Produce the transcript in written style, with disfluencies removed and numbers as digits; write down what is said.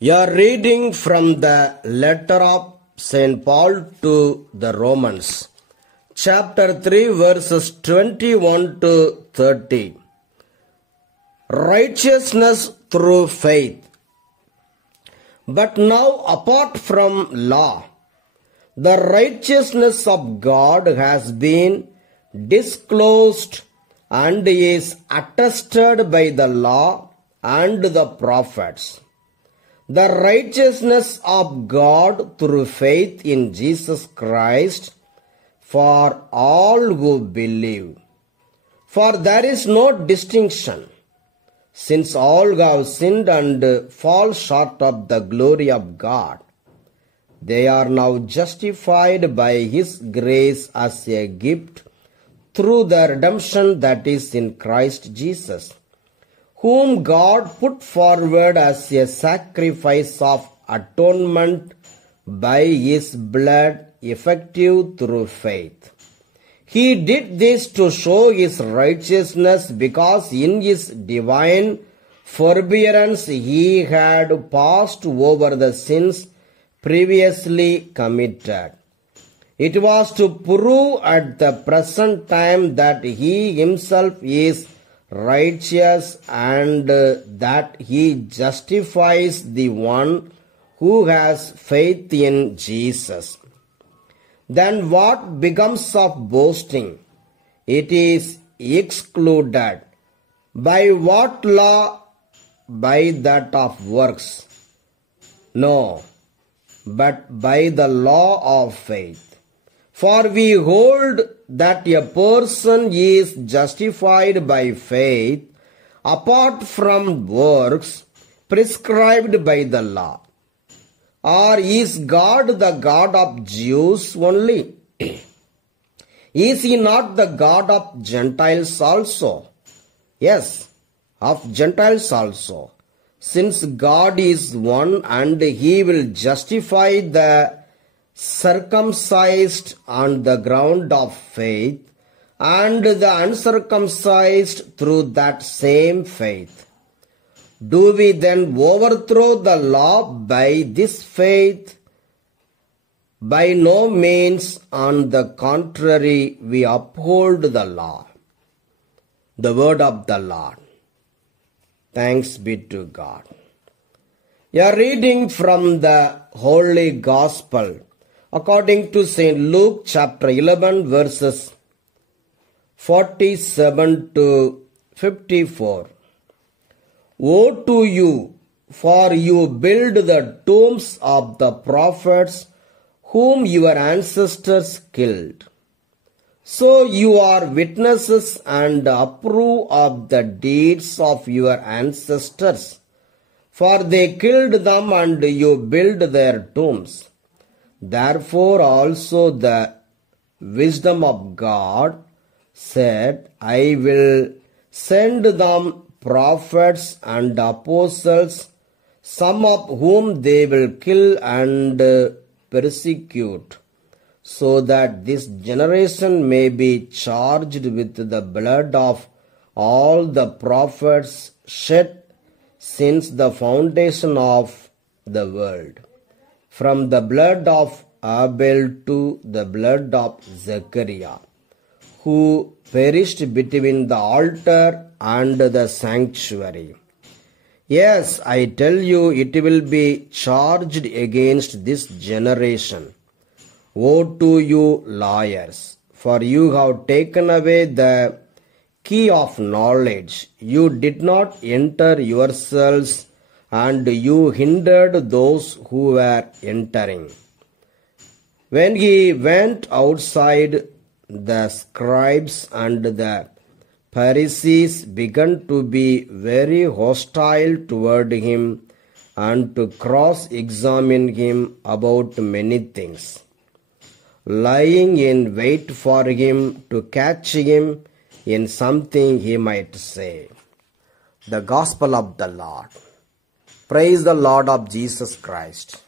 You are reading from the letter of St. Paul to the Romans, chapter 3, verses 21 to 30. Righteousness through faith. But now, apart from law, the righteousness of God has been disclosed and is attested by the law and the prophets. The righteousness of God through faith in Jesus Christ for all who believe. For there is no distinction, since all have sinned and fall short of the glory of God. They are now justified by His grace as a gift through the redemption that is in Christ Jesus, whom God put forward as a sacrifice of atonement by His blood, effective through faith. He did this to show His righteousness, because in His divine forbearance He had passed over the sins previously committed. It was to prove at the present time that He Himself is righteous and that He justifies the one who has faith in Jesus. Then what becomes of boasting? It is excluded. By what law? By that of works? No, but by the law of faith. For we hold that a person is justified by faith apart from works prescribed by the law. Or is God the God of Jews only? Is He not the God of Gentiles also? Yes, of Gentiles also. Since God is one, and He will justify the circumcised on the ground of faith, and the uncircumcised through that same faith. Do we then overthrow the law by this faith? By no means. On the contrary, we uphold the law. The word of the Lord. Thanks be to God. You are reading from the Holy Gospel according to St. Luke chapter 11, verses 47 to 54. Woe to you, for you build the tombs of the prophets whom your ancestors killed. So you are witnesses and approve of the deeds of your ancestors, for they killed them and you build their tombs. Therefore also the wisdom of God said, I will send them prophets and apostles, some of whom they will kill and persecute, so that this generation may be charged with the blood of all the prophets shed since the foundation of the world, from the blood of Abel to the blood of Zechariah, who perished between the altar and the sanctuary. Yes, I tell you, it will be charged against this generation. Woe to you, lawyers, for you have taken away the key of knowledge. You did not enter yourselves, and you hindered those who were entering. When He went outside, the scribes and the Pharisees began to be very hostile toward Him and to cross-examine Him about many things, lying in wait for Him to catch Him in something He might say. The Gospel of the Lord. Praise the Lord of Jesus Christ.